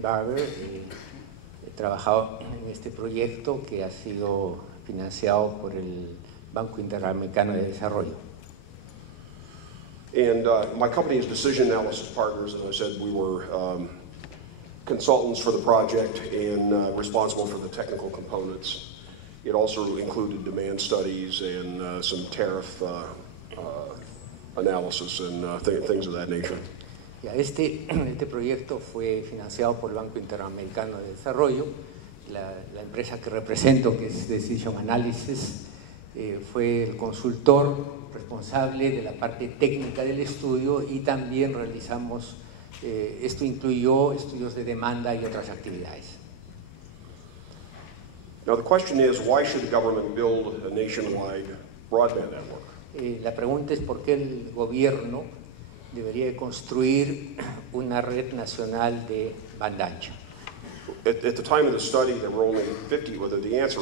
Barber, he trabajado en este proyecto que ha sido financiado por el Banco Interamericano de Desarrollo. And my company is Decision Analysis Partners. As I said, we were consultants for the project and responsible for the technical components. It also included demand studies and some tariff analysis and things of that nature. Este proyecto fue financiado por el Banco Interamericano de Desarrollo. La empresa que represento, que es Decision Analysis, fue el consultor responsable de la parte técnica del estudio y también realizamos, esto incluyó estudios de demanda y otras actividades. Now the question is, why should the government build a nationwide broadband network? La pregunta es por qué el gobierno debería construir una red nacional de banda ancha. At the time of the study, there were only 50, well, the answer,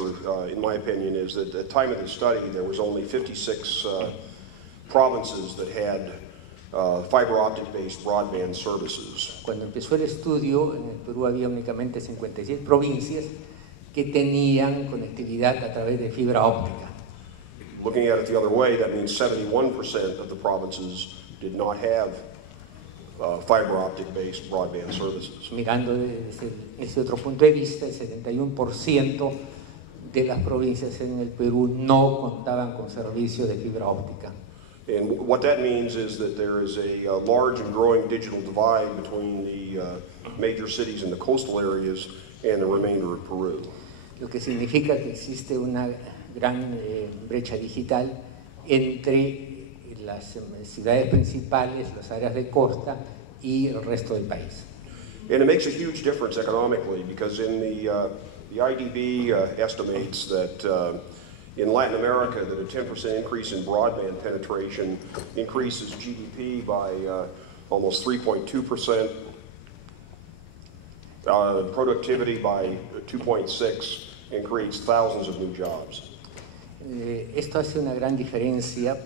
in my opinion, is that at the time of the study, there was only 56 provinces that had fiber optic-based broadband services. Cuando empezó el estudio, en el Perú había únicamente 56 provincias que tenían conectividad a través de fibra óptica. Looking at it the other way, that means 71% of the provinces did not have fiber optic-based broadband services. Mirando desde ese otro punto de vista, el 71% de las provincias en el Perú no contaban con servicio de fibra óptica. And what that means is that there is a large and growing digital divide between the major cities in the coastal areas and the remainder of Peru. Lo que significa que existe una gran brecha digital entre las ciudades principales, las áreas de costa y el resto del país. And it makes a huge difference economically because in the IDB estimates that in Latin America that a 10% increase in broadband penetration increases GDP by almost 3.2%, productivity by 2.6%, and creates thousands of new jobs. Esto hace una gran diferencia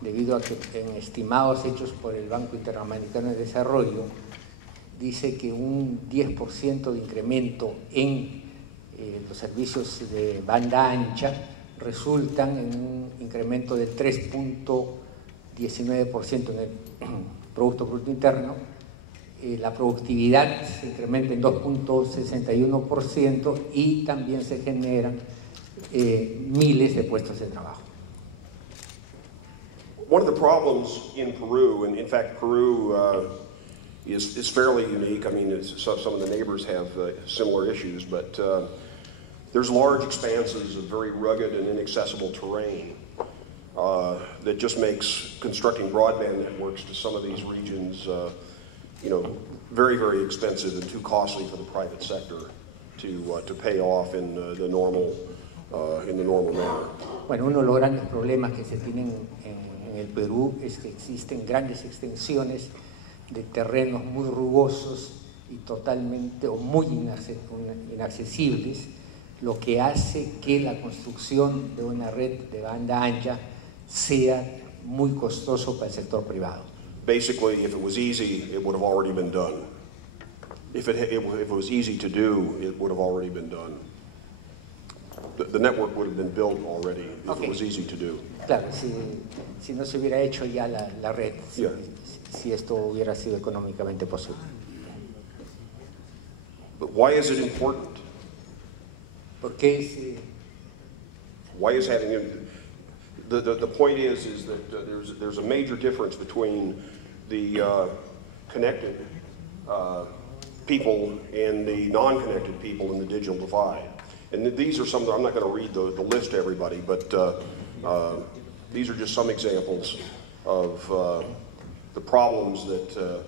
debido a que en estimados hechos por el Banco Interamericano de Desarrollo dice que un 10% de incremento en los servicios de banda ancha resultan en un incremento del 3.19% en el Producto Bruto Interno. La productividad se incrementa en 2.61% y también se generan miles de puestos de trabajo. One of the problems in Peru, and in fact Peru is fairly unique. I mean, some of the neighbors have similar issues, but there's large expanses of very rugged and inaccessible terrain that just makes constructing broadband networks to some of these regions very, very expensive and too costly for the private sector to pay off in the normal manner. Bueno, uno de los grandes problemas que se tienen en el Perú es que existen grandes extensiones de terrenos muy rugosos y totalmente o muy inaccesibles, lo que hace que la construcción de una red de banda ancha sea muy costoso para el sector privado. Basically, if it was easy, it would have already been done. If it was easy to do, it would have already been done. The network would have been built already if it was easy to do. Claro, si no se hubiera hecho ya la red, si esto hubiera sido económicamente posible. But why is it important? ¿Por qué Why is having the point is that there's a major difference between the connected people and the non-connected people in the digital divide. And these are some, I'm not going to read the list to everybody, but these are just some examples of the problems that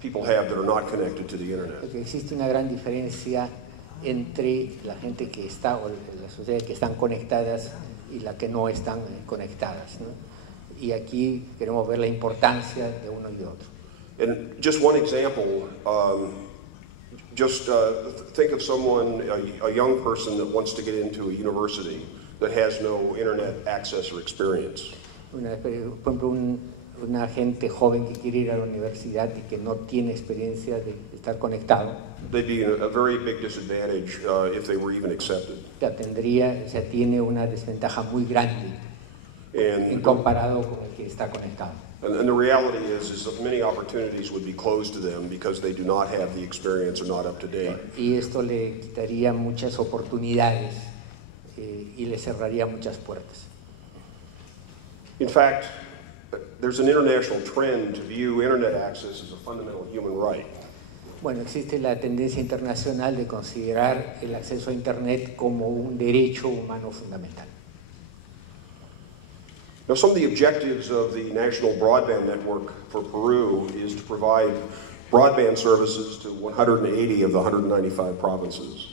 people have that are not connected to the internet. Porque existe una gran diferencia entre la gente que está, o las sociedades que están conectadas y las que no están conectadas, ¿no? Y aquí queremos ver la importancia de uno y de otro. And just one example, think of someone, a young person that wants to get into a university that has no internet access or experience. Por ejemplo, un una gente joven que quiere ir a la universidad y que no tiene experiencia de estar conectado, they'd be in a very big disadvantage if they were even accepted. tiene una desventaja muy grande en comparado con el que está conectado. And the reality is that many opportunities would be closed to them because they do not have the experience or not up to date. Y esto le quitaría muchas oportunidades y le cerraría muchas puertas. In fact, there's an international trend to view internet access as a fundamental human right. Bueno, existe la tendencia internacional de considerar el acceso a Internet como un derecho humano fundamental. Now, some of the objectives of the National Broadband Network for Peru is to provide broadband services to 180 of the 195 provinces.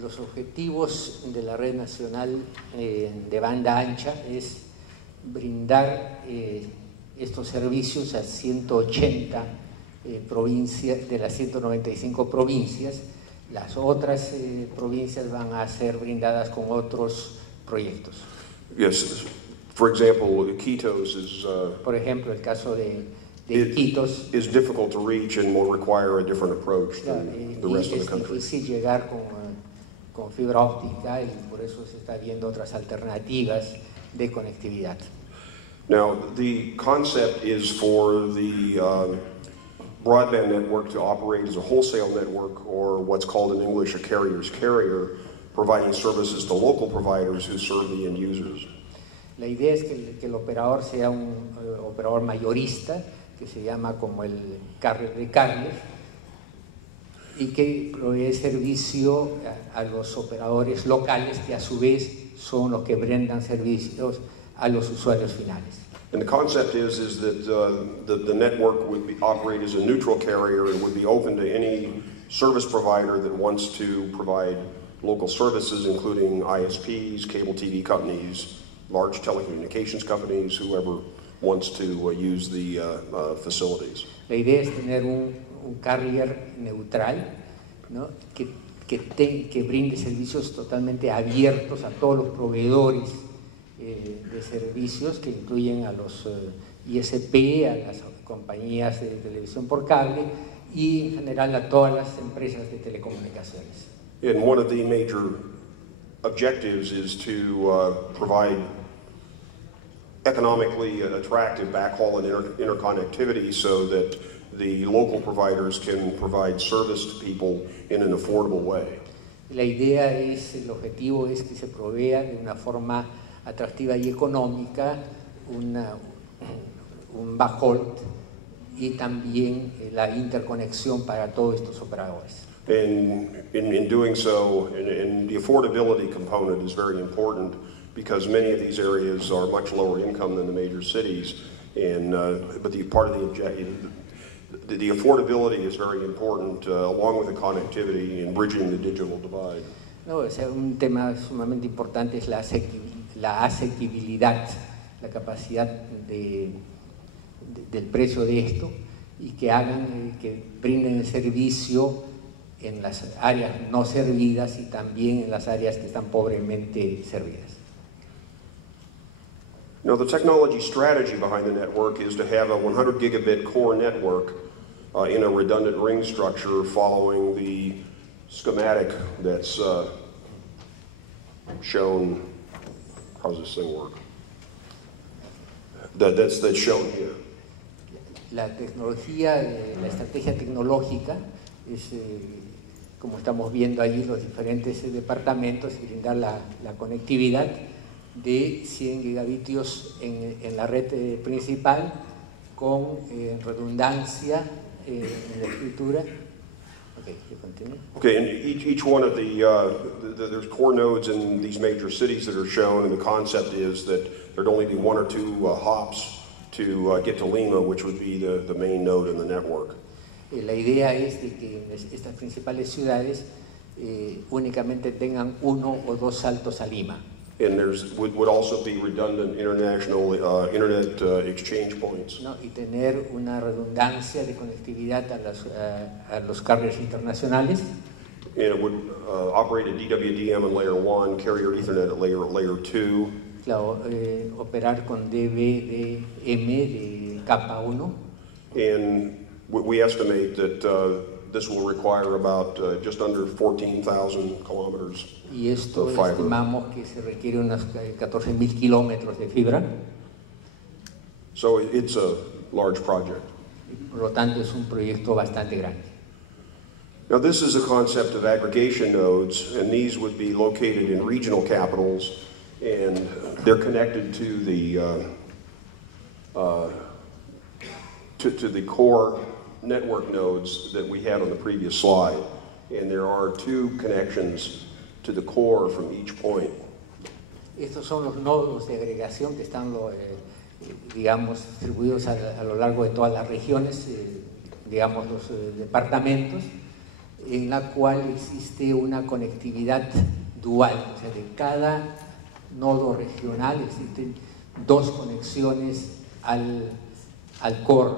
Los objetivos de la red nacional de banda ancha es brindar estos servicios a 180 provincias de las 195 provincias. Las otras provincias van a ser brindadas con otros proyectos. Yes. For example, Iquitos is por ejemplo, el caso de Iquitos is difficult to reach and will require a different approach than the rest of the country. Es difícil llegar con fibra óptica y por eso se está viendo otras alternativas de conectividad. Now, the concept is for the broadband network to operate as a wholesale network, or what's called in English a carrier's carrier, providing services to local providers who serve the end users. La idea es que el operador sea un operador mayorista, que se llama como el carrier de carrier, y que provee servicio a los operadores locales, que a su vez son los que brindan servicios a los usuarios finales. And the concept is that the network would operate as a neutral carrier and would be open to any service provider that wants to provide local services, including ISPs, cable TV companies, large telecommunications companies, whoever wants to use the facilities. La idea es tener un carrier neutral, ¿no? que brinde servicios totalmente abiertos a todos los proveedores de servicios, que incluyen a los ISP, a las compañías de televisión por cable y en general a todas las empresas de telecomunicaciones. And one of the major objectives is to provide economically attractive backhaul and interconnectivity so that the local providers can provide service to people in an affordable way. La idea es, el objetivo es que se provea de una forma atractiva y económica un backhaul y también la interconexión para todos estos operadores. And in doing so, and the affordability component is very important because many of these areas are much lower income than the major cities, and but the part of the objective, the affordability is very important, along with the connectivity and bridging the digital divide. No, o sea, un tema sumamente importante es la asequibilidad, la capacidad del precio de esto, y que hagan, que brinden el servicio en las áreas no servidas y también en las áreas que están pobremente servidas. Now, the technology strategy behind the network is to have a 100 gigabit core network in a redundant ring structure following the schematic that's shown. How does this thing work? That's shown here. La tecnología, la estrategia tecnológica es, como estamos viendo allí, los diferentes departamentos, y brindar la conectividad de 100 gigabitios en la red principal con redundancia en la escritura. Okay, you continue. Okay, and each one of there's core nodes in these major cities that are shown, and the concept is that there'd only be one or two hops to get to Lima, which would be the main node in the network. La idea es de que en estas principales ciudades únicamente tengan uno o dos saltos a Lima. And would also be redundant international internet exchange points. ¿No? Y tener una redundancia de conectividad a los carriers internacionales. And it would operate at DWDM on layer 1, carrier Ethernet at layer 2. Claro, operar con DBDM de capa 1. And we estimate that this will require about just under 14,000 kilometers Y esto of fiber. estimamos que se requiere unos 14.000 kilómetros de fibra. So it's a large project. Por lo tanto, es un proyecto bastante grande. Now this is a concept of aggregation nodes, and these would be located in regional capitals, and they're connected to the core network nodes that we had on the previous slide. And there are two connections to the core from each point. Estos son los nodos de agregación que están, digamos, distribuidos a lo largo de todas las regiones, digamos, los departamentos, en la cual existe una conectividad dual. O sea, de cada nodo regional existen dos conexiones al core.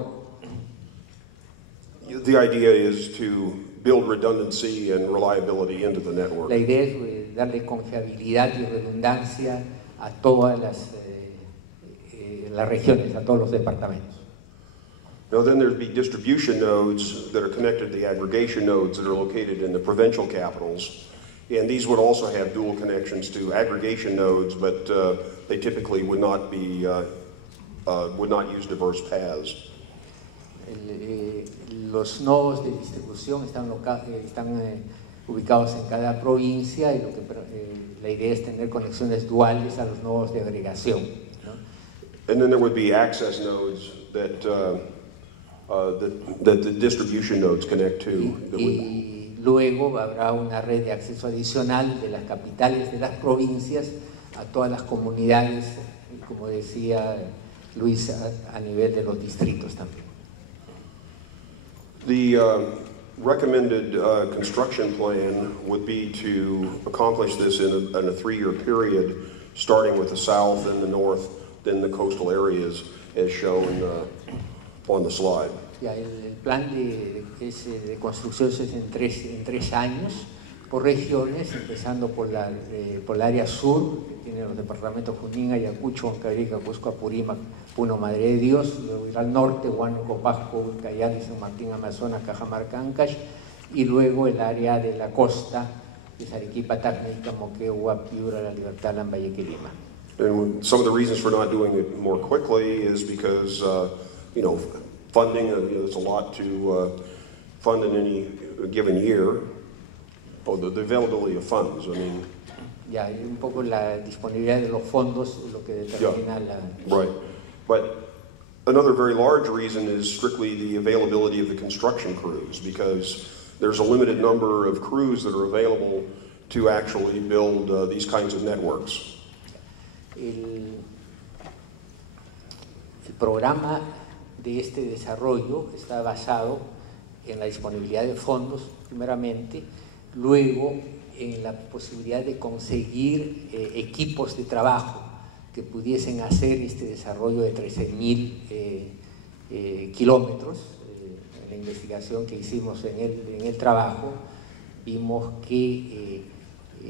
The idea is to build redundancy and reliability into the network. La idea es darle confiabilidad y redundancia a todas las regiones, a todos los departamentos. Now then there'd be distribution nodes that are connected to the aggregation nodes that are located in the provincial capitals. And these would also have dual connections to aggregation nodes, but they typically would not use diverse paths. Los nodos de distribución están ubicados en cada provincia y la idea es tener conexiones duales a los nodos de agregación, ¿no? And then there would be access nodes that the distribution nodes connect to. Y luego habrá una red de acceso adicional de las capitales de las provincias a todas las comunidades, como decía Luis, a nivel de los distritos también. The recommended construction plan would be to accomplish this in a 3-year period, starting with the south and the north, then the coastal areas, as shown on the slide. Ya, el plan de construcción es en tres años, por regiones, empezando por el área sur, que tiene los departamentos Junín, Ayacucho, Huancavelica, Cusco, Apurímac, Puno, Madre de Dios, luego ir al norte, Huánuco, Pasco, Cayali, San Martín, Amazonas, Cajamarca, Ancash, y luego el área de la costa, que es Arequipa, Tacna, Moquegua, Piura, La Libertad, Lambayeque, Lima. And some of the reasons for not doing it more quickly is because, funding, there's a lot to fund in any given year. Oh, the availability of funds, I mean. Ya, un poco la disponibilidad de los fondos lo que determina Right, but another very large reason is strictly the availability of the construction crews, because there's a limited number of crews that are available to actually build these kinds of networks. El programa de este desarrollo está basado en la disponibilidad de fondos, primeramente, luego en la posibilidad de conseguir equipos de trabajo que pudiesen hacer este desarrollo de 13.000 kilómetros. En la investigación que hicimos en el trabajo, vimos que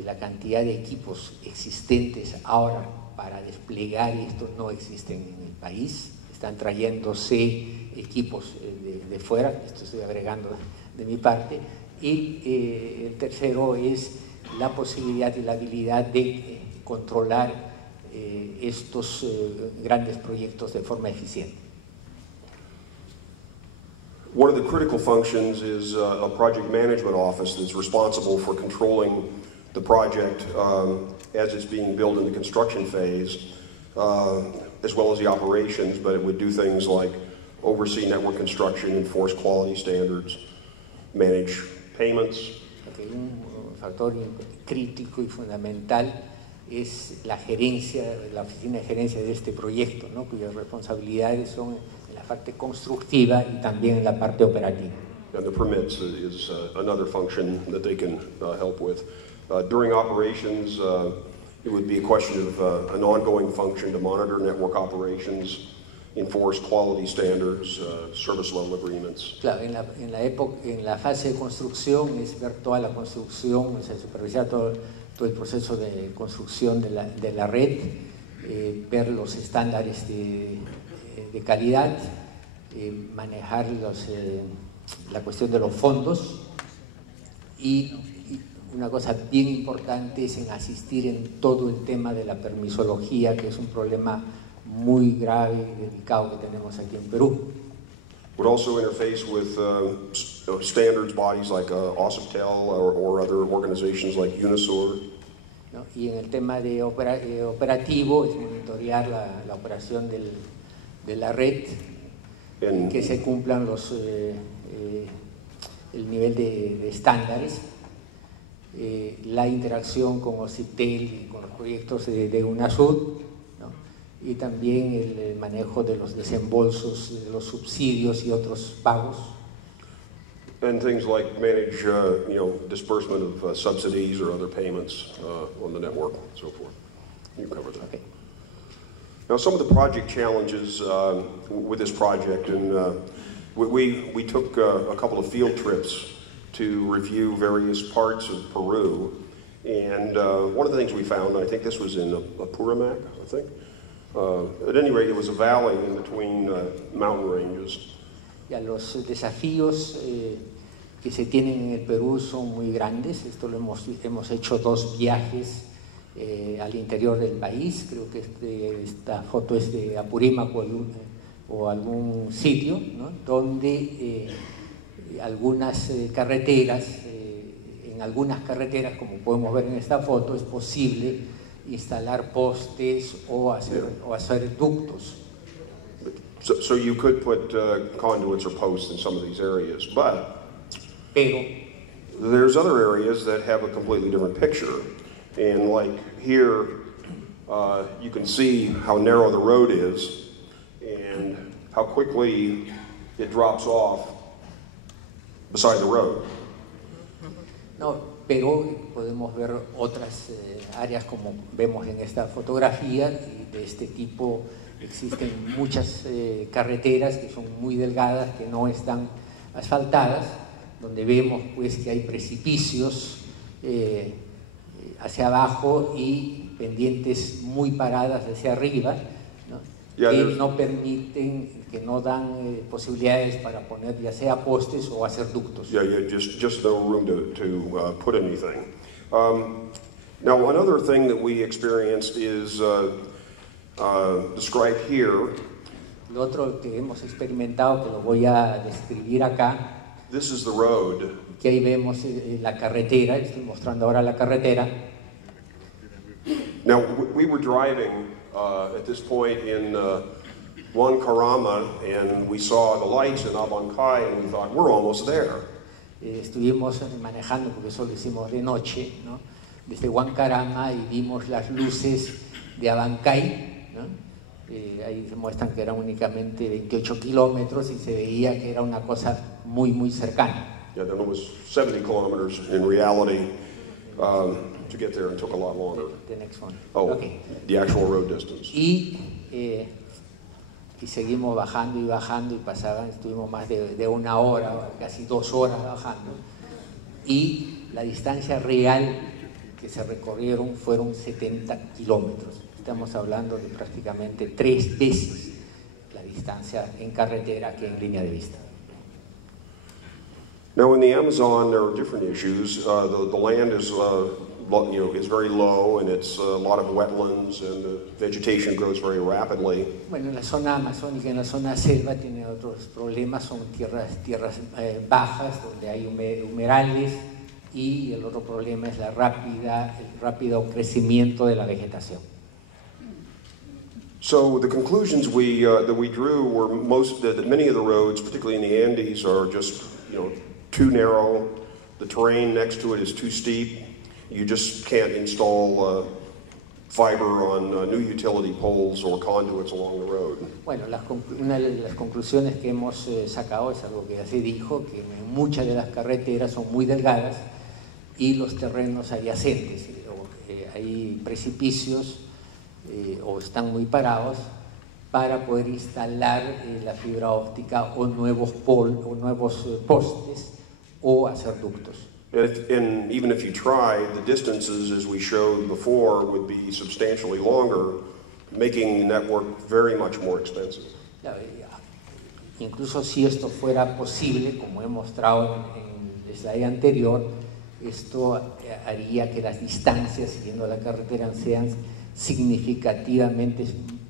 la cantidad de equipos existentes ahora para desplegar esto no existen en el país. Están trayéndose equipos de fuera, esto estoy agregando de mi parte. Y el tercero es la posibilidad y la habilidad de controlar estos grandes proyectos de forma eficiente. One of the critical functions is a project management office that's responsible for controlling the project as it's being built in the construction phase, as well as the operations, but it would do things like oversee network construction, enforce quality standards, manage payments. Okay, un factor crítico y fundamental es la gerencia, la oficina de gerencia de este proyecto, ¿no? Cuyas responsabilidades son en la parte constructiva y también en la parte operativa. And the permits is another function that they can help with. During operations, it would be a question of an ongoing function to monitor network operations, enforce quality standards, service level agreements. Claro, en la fase de construcción es ver toda la construcción, o sea, supervisar todo el proceso de construcción de la red, ver los estándares de calidad, manejar la cuestión de los fondos y una cosa bien importante es en asistir en todo el tema de la permisología, que es un problema muy grave y delicado que tenemos aquí en Perú. Would also interface with standards bodies like Óptica or other organizations like UNISOR. ¿No? Y en el tema de operativo es monitorear la operación de la red, que se cumplan el nivel de estándares, la interacción con OCITEL y con los proyectos de UNASUR, ¿no? Y también el manejo de los desembolsos, de los subsidios y otros pagos. And things like manage, disbursement of subsidies or other payments on the network and so forth. You covered that. Okay. Now, some of the project challenges with this project, and we took a couple of field trips to review various parts of Peru, and one of the things we found, I think this was in Apurimac, I think. At any rate, it was a valley in between mountain ranges. Ya los desafíos que se tienen en el Perú son muy grandes. Esto hemos hecho 2 viajes al interior del país. Creo que esta foto es de Apurímac o algún sitio, ¿no? Donde algunas carreteras, en algunas carreteras, como podemos ver en esta foto, es posible instalar postes o hacer ductos. So you could put conduits or posts in some of these areas, but there's other areas that have a completely different picture. And like here, you can see how narrow the road is and how quickly it drops off beside the road. No, pero podemos ver otras áreas como vemos en esta fotografía de este tipo. Existen muchas carreteras que son muy delgadas, que no están asfaltadas, donde vemos pues que hay precipicios hacia abajo y pendientes muy paradas hacia arriba, ¿no? Que no permiten, que no dan posibilidades para poner ya sea postes o hacer ductos. Yeah, just no room to put anything. Now, another thing that we experienced is described here. Lo otro que hemos experimentado, que lo voy a describir acá. This is the road. Que ahí vemos la carretera, estoy mostrando ahora la carretera. Now, we were driving at this point in Huancarama, and we saw the lights in Abancay, and we thought, we're almost there. Estuvimos manejando, porque eso lo hicimos de noche, ¿no? Desde Huancarama, y vimos las luces de Abancay, ¿no? Ahí se muestran que eran únicamente 28 kilómetros y se veía que era una cosa muy, muy cercana. Yeah, then it was 70 kilometers in reality to get there, and took a lot longer. The next one. Oh, okay. The actual road distance. Y seguimos bajando y bajando y estuvimos más de 1 hora, casi 2 horas bajando. Y la distancia real que se recorrieron fueron 70 kilómetros. Estamos hablando de prácticamente 3 veces la distancia en carretera que en línea de vista. Now, in the Amazon, there are different issues. The land is, is very low, and it's a lot of wetlands, and the vegetation grows very rapidly. Bueno, en la zona amazónica, en la zona selva, tiene otros problemas. Son tierras bajas, donde hay humedales, y el otro problema es el rápido crecimiento de la vegetación. So the conclusions that we drew were that many of the roads, particularly in the Andes, are just too narrow. The terrain next to it is too steep. You just can't install fiber on new utility poles or conduits along the road. Bueno, una de las conclusiones que hemos sacado es algo que ya se dijo, que muchas de las carreteras son muy delgadas y los terrenos adyacentes, hay precipicios o están muy parados para poder instalar la fibra óptica o nuevos postes o hacer ductos. And even if you tried, the distances, as we showed before, would be substantially longer making the network very much more expensive. Incluso si esto fuera posible, como he mostrado en el slide anterior, esto haría que las distancias siguiendo la carretera sean significativamente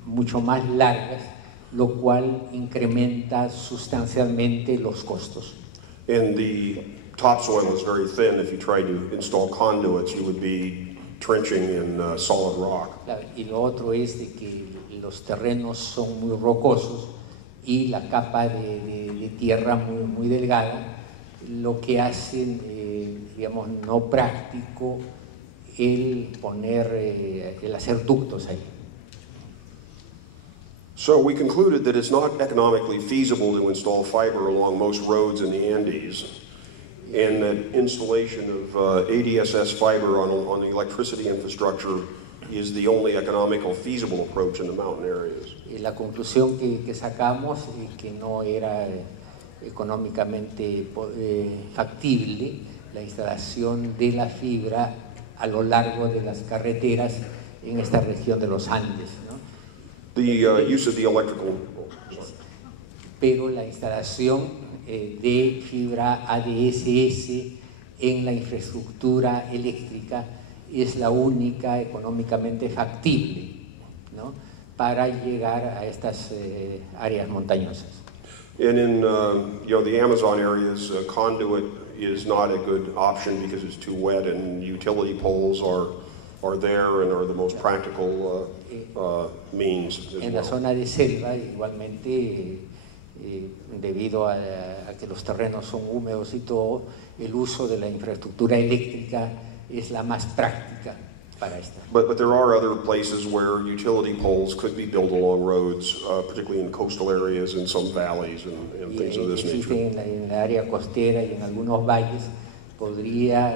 mucho más largas, lo cual incrementa sustancialmente los costos. And the topsoil is very thin. If you tried to install conduits, you would be trenching in solid rock. Y lo otro es de que los terrenos son muy rocosos y la capa de tierra muy delgada, lo que hace, digamos, no práctico el hacer ductos ahí. So we concluded that it's not economically feasible to install fiber along most roads in the Andes, and that installation of ADSS fiber on the electricity infrastructure is the only economical feasible approach in the mountain areas. La conclusión que sacamos es que no era económicamente factible la instalación de la fibra a lo largo de las carreteras en esta región de los Andes, ¿no? The use of the electrical. Pero la instalación de fibra ADSS en la infraestructura eléctrica es la única económicamente factible, ¿no?, para llegar a estas áreas montañosas. And in the Amazon areas, conduit is not a good option because it's too wet, and utility poles are there and are the most practical means. En la zona de selva, igualmente, debido a que los terrenos son húmedos y todo, el uso de la infraestructura eléctrica es la más práctica para esta. But there are other places where utility poles could be built along roads, particularly in coastal areas, in some valleys and things of this nature. En la área costera y en algunos valles podría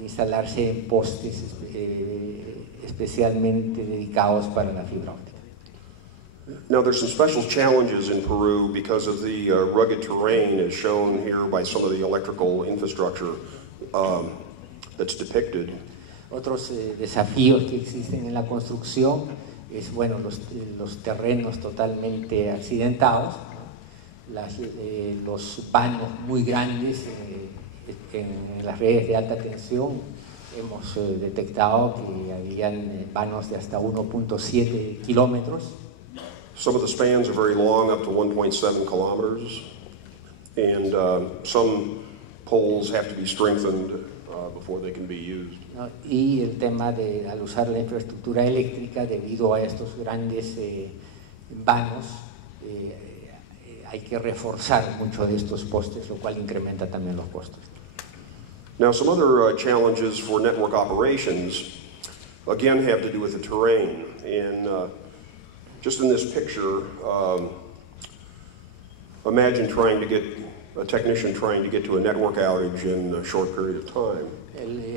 instalarse en postes especialmente dedicados para la fibra óptica. Now, there's some special challenges in Peru because of the rugged terrain, as shown here by some of the electrical infrastructure that's depicted. Otros desafíos que existen en la construcción es, bueno, los terrenos totalmente accidentados, los vanos muy grandes en las redes de alta tensión. Hemos detectado que habían vanos de hasta 1.7 kilómetros. Some of the spans are very long, up to 1.7 kilometers, and some poles have to be strengthened before they can be used. ¿No? Y el tema de, al usar la infraestructura eléctrica, debido a estos grandes vanos, hay que reforzar mucho de estos postes, lo cual incrementa también los costos. Now, some other challenges for network operations, again, have to do with the terrain. And just in this picture, imagine a technician trying to get to a network outage in a short period of time.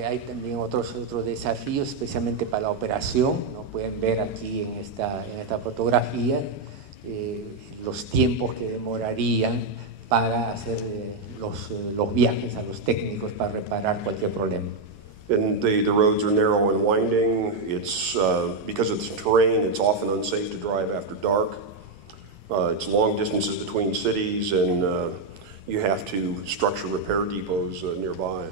Hay también otros desafíos, especialmente para la operación, ¿no? Pueden ver aquí en esta fotografía los tiempos que demorarían para hacer los viajes a los técnicos para reparar cualquier problema. And the roads are narrow and winding. It's because of the terrain, it's often unsafe to drive after dark. It's long distances between cities, and you have to structure repair depots nearby.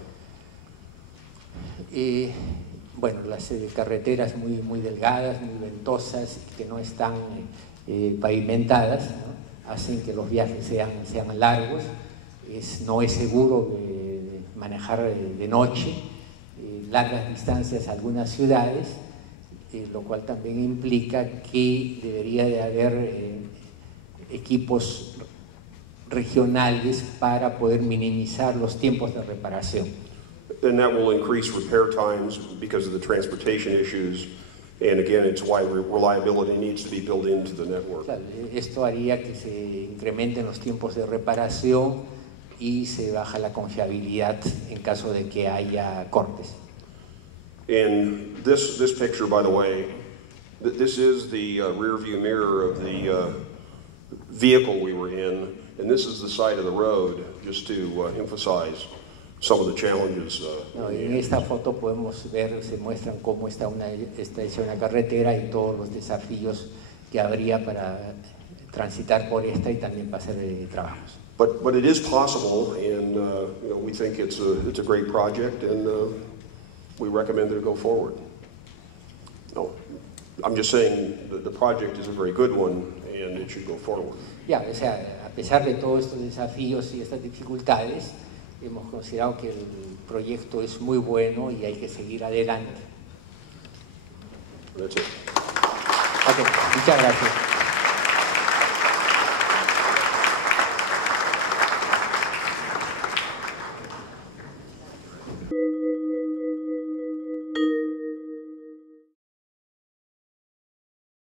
Bueno, las carreteras muy delgadas, muy ventosas, que no están pavimentadas, ¿no?, hacen que los viajes sean largos. No es seguro manejar de noche largas distancias a algunas ciudades, lo cual también implica que debería de haber equipos regionales para poder minimizar los tiempos de reparación. And that will increase repair times because of the transportation issues. And again, it's why reliability needs to be built into the network. Claro, esto haría que se incrementen los tiempos de reparación y se baja la confiabilidad en caso de que haya cortes. And this picture, by the way, this is the rear view mirror of the vehicle we were in, and this is the side of the road, just to emphasize. some of the challenges. No, en esta foto podemos ver, se muestran cómo está hecha una carretera y todos los desafíos que habría para transitar por esta y también para hacer trabajos. But it is possible, and you know, we think it's a great project, and we recommend that it go forward. No, I'm just saying that the project is a very good one, and it should go forward. Ya, o sea, a pesar de todos estos desafíos y estas dificultades, hemos considerado que el proyecto es muy bueno y hay que seguir adelante. That's it. Okay, muchas gracias.